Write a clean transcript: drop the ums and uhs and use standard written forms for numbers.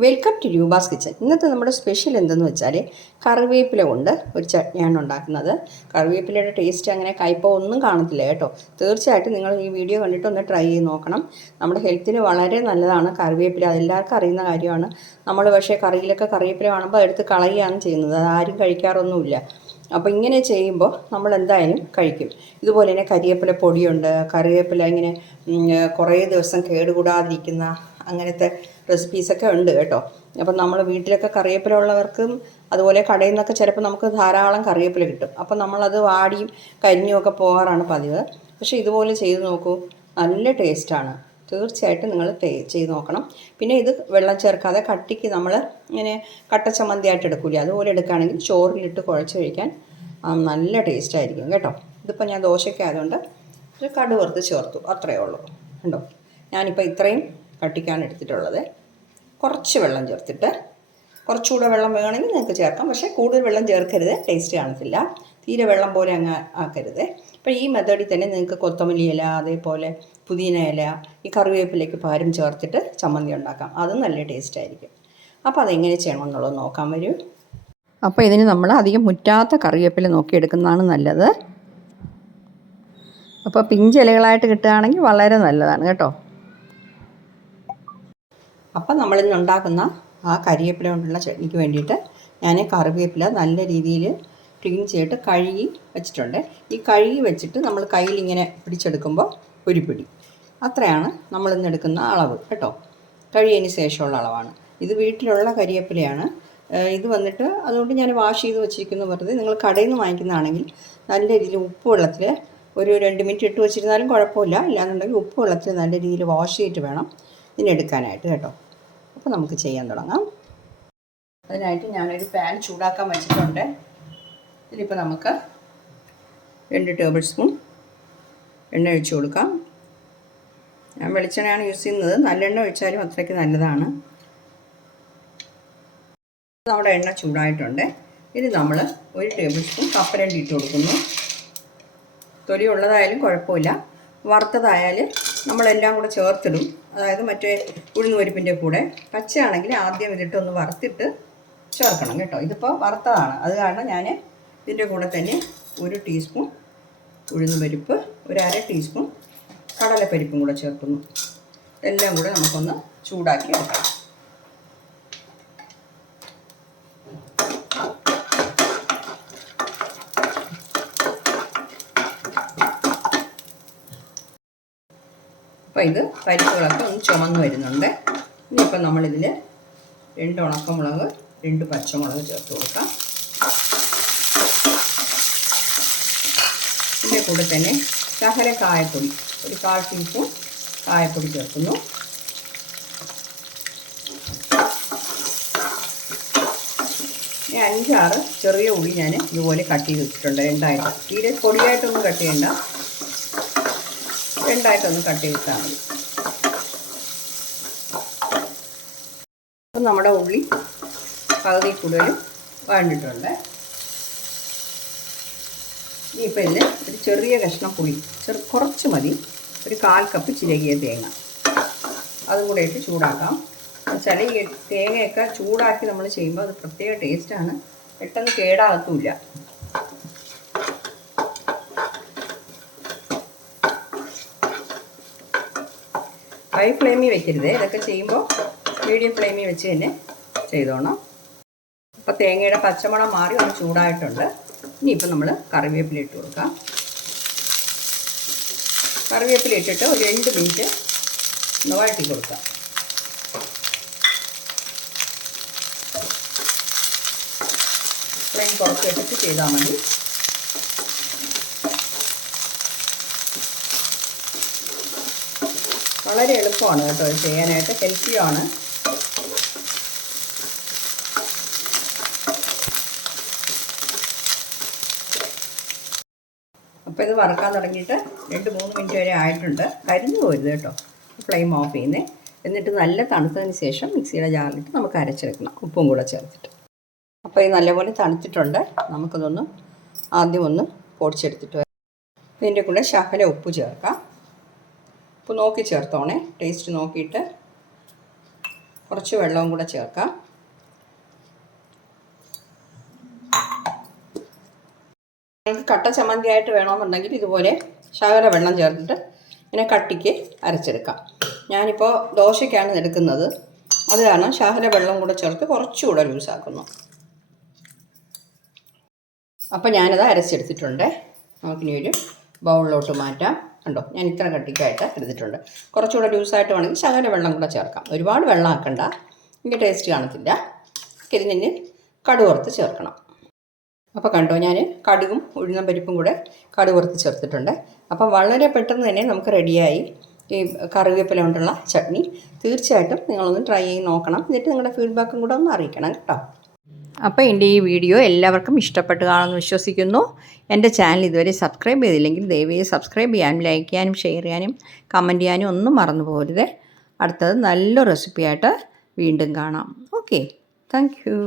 Welcome to Roopa's kitchen. ഇന്നത്തെ നമ്മുടെ special എന്തെന്ന് വെച്ചാൽ കറിവേപ്പില കൊണ്ട് ഒരു ചട്നിയാണ് ഉണ്ടാക്കുന്നത്. കറിവേപ്പിലയുടെ ടേസ്റ്റ് അങ്ങനെ കയ്പോ ഒന്നും കാണത്തില്ല കേട്ടോ. തീർച്ചയായിട്ടും നിങ്ങൾ ഈ വീഡിയോ കണ്ടിട്ട് ഒന്ന് ട്രൈ ചെയ്ത് നോക്കണം. നമ്മുടെ ഹെൽത്തിന് വളരെ നല്ലതാണ് കറിവേപ്പില. അതെല്ലാവർക്കും അറിയുന്ന കാര്യമാണ്. നമ്മൾ പക്ഷേ കറിയിലൊക്കെ കറിവേപ്പില കാണുമ്പോൾ എടുത്ത് കളയുകയാണ് ചെയ്യുന്നത്. അതാരും കഴിക്കാറൊന്നുമില്ല. അപ്പോൾ ഇങ്ങനെ ചെയ്യുമ്പോൾ നമ്മൾ എന്തായാലും കഴിക്കും. ഇതുപോലെ തന്നെ കരിവേപ്പില പൊടിയുണ്ട്. കറിവേപ്പില ഇങ്ങനെ കുറേ ദിവസം കേടുകൂടാതിരിക്കുന്ന അങ്ങനത്തെ റെസിപ്പീസൊക്കെ ഉണ്ട് കേട്ടോ. അപ്പം നമ്മൾ വീട്ടിലൊക്കെ കറിവേപ്പില ഉള്ളവർക്കും അതുപോലെ കടയിൽ നിന്നൊക്കെ ചിലപ്പോൾ നമുക്ക് ധാരാളം കറിവേപ്പില കിട്ടും. അപ്പം നമ്മളത് വാടിയും കരിഞ്ഞും ഒക്കെ പോകാറാണ് പതിവ്. പക്ഷേ ഇതുപോലെ ചെയ്ത് നോക്കൂ, നല്ല ടേസ്റ്റാണ്. തീർച്ചയായിട്ടും നിങ്ങൾ ചെയ്ത് നോക്കണം. പിന്നെ ഇത് വെള്ളം ചേർക്കാതെ കട്ടിക്ക് നമ്മൾ ഇങ്ങനെ കട്ട ചമ്മന്തിയായിട്ട് എടുക്കില്ല, അതുപോലെ എടുക്കുകയാണെങ്കിൽ ചോറിലിട്ട് കുഴച്ച് കഴിക്കാൻ നല്ല ടേസ്റ്റായിരിക്കും കേട്ടോ. ഇതിപ്പോൾ ഞാൻ ദോശയ്ക്കായതുകൊണ്ട് ഒരു കടുക് വറുത്ത് ചേർത്തു, അത്രയേ ഉള്ളൂ. കണ്ടോ, ഞാനിപ്പോൾ ഇത്രയും കട്ടിക്കാണ് എടുത്തിട്ടുള്ളത്. കുറച്ച് വെള്ളം ചേർത്തിട്ട്, കുറച്ചുകൂടെ വെള്ളം വേണമെങ്കിൽ നിങ്ങൾക്ക് ചേർക്കാം, പക്ഷേ കൂടുതൽ വെള്ളം ചേർക്കരുത്, ടേസ്റ്റ് കാണത്തില്ല. തീരെ വെള്ളം പോലെ അങ്ങ് ആക്കരുത്. അപ്പോൾ ഈ മെത്തേഡിൽ തന്നെ നിങ്ങൾക്ക് കൊത്തമല്ലി ഇല, അതേപോലെ പുതിന ഇല, ഈ കറിവേപ്പിലേക്ക് പകരം ചേർത്തിട്ട് ചമ്മന്തി ഉണ്ടാക്കാം. അതും നല്ല ടേസ്റ്റ് ആയിരിക്കും. അപ്പോൾ അതെങ്ങനെ ചെയ്യണമെന്നുള്ളത് നോക്കാൻ വരും. അപ്പോൾ ഇതിന് നമ്മൾ അധികം മുറ്റാത്ത കറിവേപ്പില നോക്കിയെടുക്കുന്നതാണ് നല്ലത്. അപ്പോൾ പിഞ്ചിലകളായിട്ട് കിട്ടുകയാണെങ്കിൽ വളരെ നല്ലതാണ് കേട്ടോ. അപ്പം നമ്മളിന്ന് ഉണ്ടാക്കുന്ന ആ കരിവേപ്പില കൊണ്ടുള്ള ചട്നിക്ക് വേണ്ടിയിട്ട് ഞാൻ കറിവേപ്പില നല്ല രീതിയിൽ ക്ലീൻ ചെയ്തിട്ട് കഴുകി വെച്ചിട്ടുണ്ട്. ഈ കഴുകി വെച്ചിട്ട് നമ്മൾ കയ്യിൽ ഇങ്ങനെ പിടിച്ചെടുക്കുമ്പോൾ ഒരു പിടി, അത്രയാണ് നമ്മളിന്ന് എടുക്കുന്ന അളവ് കേട്ടോ. കഴുകിയതിന് ശേഷമുള്ള അളവാണ് ഇത്. വീട്ടിലുള്ള കരിവേപ്പിലയാണ് ഇത് വന്നിട്ട്. അതുകൊണ്ട് ഞാൻ വാഷ് ചെയ്ത് വെച്ചിരിക്കുന്നു. വെറുതെ നിങ്ങൾ കടയിൽ നിന്ന് വാങ്ങിക്കുന്നതാണെങ്കിൽ നല്ല രീതിയിൽ ഉപ്പ് വെള്ളത്തിൽ ഒരു 2 മിനിറ്റ് ഇട്ട് വെച്ചിരുന്നാലും കുഴപ്പമില്ല. ഇല്ലാന്നുണ്ടെങ്കിൽ ഉപ്പ് വെള്ളത്തിൽ നല്ല രീതിയിൽ വാഷ് ചെയ്തിട്ട് വേണം ഇതിനെടുക്കാനായിട്ട് കേട്ടോ. അപ്പോൾ നമുക്ക് ചെയ്യാൻ തുടങ്ങാം. അതിനായിട്ട് ഞാനൊരു പാൻ ചൂടാക്കാൻ വെച്ചിട്ടുണ്ട്. ഇതിലിപ്പോൾ നമുക്ക് 2 ടേബിൾ സ്പൂൺ എണ്ണ ഒഴിച്ച് കൊടുക്കാം. ഞാൻ വെളിച്ചെണ്ണയാണ് യൂസ് ചെയ്യുന്നത്. നല്ലെണ്ണ ഒഴിച്ചാലും അത്രയ്ക്ക് നല്ലതാണ്. നമ്മുടെ എണ്ണ ചൂടായിട്ടുണ്ട്. ഇത് നമ്മൾ 1 ടേബിൾ സ്പൂൺ കപ്പലണ്ടി ഇട്ട് കൊടുക്കുന്നു. തൊലി ഉള്ളതായാലും കുഴപ്പമില്ല, വറുത്തതായാൽ നമ്മളെല്ലാം കൂടെ ചേർത്തിടും. അതായത് മറ്റേ ഉഴുന്ന് പരിപ്പിൻ്റെ കൂടെ. പച്ചയാണെങ്കിൽ ആദ്യം ഇതിട്ടൊന്ന് വറുത്തിട്ട് ചേർക്കണം കേട്ടോ. ഇതിപ്പോൾ വറുത്തതാണ്, അത് കാരണം ഞാൻ ഇതിൻ്റെ കൂടെ തന്നെ 1 ടീസ്പൂൺ ഉഴുന്ന് പരിപ്പ്, 1/2 ടീസ്പൂൺ കടലപ്പരിപ്പും കൂടെ ചേർക്കുന്നു. എല്ലാം കൂടെ നമുക്കൊന്ന് ചൂടാക്കി എടുക്കണം. അപ്പോൾ ഇത് പരിപ്പുകളൊക്കെ ഒന്ന് ചുമന്ന് വരുന്നുണ്ട്. ഇനിയിപ്പോൾ നമ്മളിതിൽ 2 ഉണക്കമുളക്, 2 പച്ചമുളക് ചേർത്ത് കൊടുക്കാം. ഇതിൻ്റെ കൂടെ തന്നെ ശകല കായപ്പൊടി, ഒരു 1/4 ടീസ്പൂൺ കായപ്പൊടി ചേർക്കുന്നു. ഇനി 5-6 ചെറിയ ഉള്ളി ഞാൻ ഇതുപോലെ കട്ട് ചെയ്ത് വെച്ചിട്ടുണ്ട്, 2ആയിട്ട്. തീരെ പൊടിയായിട്ടൊന്നും കട്ട് ചെയ്യണ്ട, 2ആയിട്ടൊന്ന് കട്ട് ചെയ്തിട്ടാൽ മതി. അപ്പം നമ്മുടെ ഉള്ളി പകുതി കൂടുതലും വഴണ്ടിട്ടുണ്ട്. ഇനിയിപ്പോൾ ഇതിൽ ഒരു ചെറിയ കഷ്ണം പുളി, കുറച്ച് മതി, ഒരു 1/4 കപ്പ് ചിരകിയ തേങ്ങ, അതും കൂടെ ഇട്ട് ചൂടാക്കാം. ചില ഈ തേങ്ങയൊക്കെ ചൂടാക്കി നമ്മൾ ചെയ്യുമ്പോൾ അത് പ്രത്യേക ടേസ്റ്റാണ്, പെട്ടെന്ന് കേടാകത്തുമില്ല. ഹൈ ഫ്ലെയിമിൽ വെക്കരുത്, ഇതൊക്കെ ചെയ്യുമ്പോൾ മീഡിയം ഫ്ലെയിമിൽ വെച്ച് തന്നെ ചെയ്തോണം. അപ്പോൾ തേങ്ങയുടെ പച്ചമണം മാറി ഒന്ന് ചൂടായിട്ടുണ്ട്. ഇനിയിപ്പോൾ നമ്മൾ കറിവേപ്പില ഇട്ട് കൊടുക്കാം. കറിവേപ്പില ഇട്ടിട്ട് ഒരു 2 മിനിറ്റ് ഒന്ന് വഴറ്റി കൊടുക്കാം. ഫ്ലെയിം കുറച്ച് ഇട്ടിട്ട് ചെയ്താൽ മതി. വളരെ എളുപ്പമാണ് കേട്ടോ ഇത് ചെയ്യാനായിട്ട്, ഹെൽത്തിയാണ്. അപ്പോൾ ഇത് വറുക്കാൻ തുടങ്ങിയിട്ട് 2-3 മിനിറ്റ് വരെ ആയിട്ടുണ്ട്. കരിഞ്ഞു പോരുത് കേട്ടോ. ഫ്ലെയിം ഓഫ് ചെയ്യുന്നത്. എന്നിട്ട് നല്ല തണുത്തതിന് ശേഷം മിക്സിയുടെ ജാറിലിട്ട് നമുക്ക് അരച്ചെടുക്കണം, ഉപ്പും കൂടെ ചേർത്തിട്ട്. അപ്പോൾ ഇത് നല്ലപോലെ തണുത്തിട്ടുണ്ട്. നമുക്കതൊന്ന് ആദ്യം ഒന്ന് പൊടിച്ചെടുത്തിട്ട് വരാം. ഇതിൻ്റെ കൂടെ ശകല ഉപ്പ് ചേർക്കാം. ഉപ്പ് നോക്കി ചേർത്തോണേ, ടേസ്റ്റ് നോക്കിയിട്ട്. കുറച്ച് വെള്ളവും കൂടെ ചേർക്കാം. നിങ്ങൾക്ക് കട്ട ചമ്മന്തിയായിട്ട് വേണമെന്നുണ്ടെങ്കിൽ ഇതുപോലെ ശകല വെള്ളം ചേർത്തിട്ട് ഇങ്ങനെ കട്ടിക്ക് അരച്ചെടുക്കാം. ഞാനിപ്പോൾ ദോശയ്ക്കാണ് എടുക്കുന്നത്, അത് കാരണം ശകല വെള്ളം കൂടെ ചേർത്ത് കുറച്ചുകൂടെ ലൂസാക്കുന്നു. അപ്പോൾ ഞാനത് അരച്ചെടുത്തിട്ടുണ്ട്. നമുക്കിനി ഒരു ബൗളിലോട്ട് മാറ്റാം. കണ്ടോ, ഞാൻ ഇത്ര കട്ടിക്കായിട്ട് എടുത്തിട്ടുണ്ട്. കുറച്ചുകൂടെ ലൂസായിട്ട് വേണമെങ്കിൽ ശകല വെള്ളം കൂടെ ചേർക്കാം. ഒരുപാട് വെള്ളം ആക്കണ്ട, ഇതിൻ്റെ ടേസ്റ്റ് കാണത്തില്ല. ഇതിന് കടുക് വറുത്ത് ചേർക്കണം. അപ്പോൾ കണ്ടോ, ഞാൻ കടുകും ഉഴുന്ന പരിപ്പും കൂടെ കടുക് വറുത്ത് ചേർത്തിട്ടുണ്ട്. അപ്പോൾ വളരെ പെട്ടെന്ന് തന്നെ നമുക്ക് റെഡിയായി ഈ കറിവേപ്പില കൊണ്ടുള്ള ചട്നി. തീർച്ചയായിട്ടും നിങ്ങളൊന്ന് ട്രൈ ചെയ്ത് നോക്കണം. എന്നിട്ട് നിങ്ങളുടെ ഫീഡ്ബാക്കും കൂടെ ഒന്ന് അറിയിക്കണം കേട്ടോ. അപ്പോൾ എൻ്റെ ഈ വീഡിയോ എല്ലാവർക്കും ഇഷ്ടപ്പെട്ട് കാണുമെന്ന് വിശ്വസിക്കുന്നു. എൻ്റെ ചാനൽ ഇതുവരെ സബ്സ്ക്രൈബ് ചെയ്തില്ലെങ്കിൽ ദയവായി സബ്സ്ക്രൈബ് ചെയ്യാനും ലൈക്ക് ചെയ്യാനും ഷെയർ ചെയ്യാനും കമൻറ്റ് ചെയ്യാനും ഒന്നും മറന്നു പോകരുത്. അടുത്തത് നല്ലൊരു റെസിപ്പിയായിട്ട് വീണ്ടും കാണാം. Okay, thank you.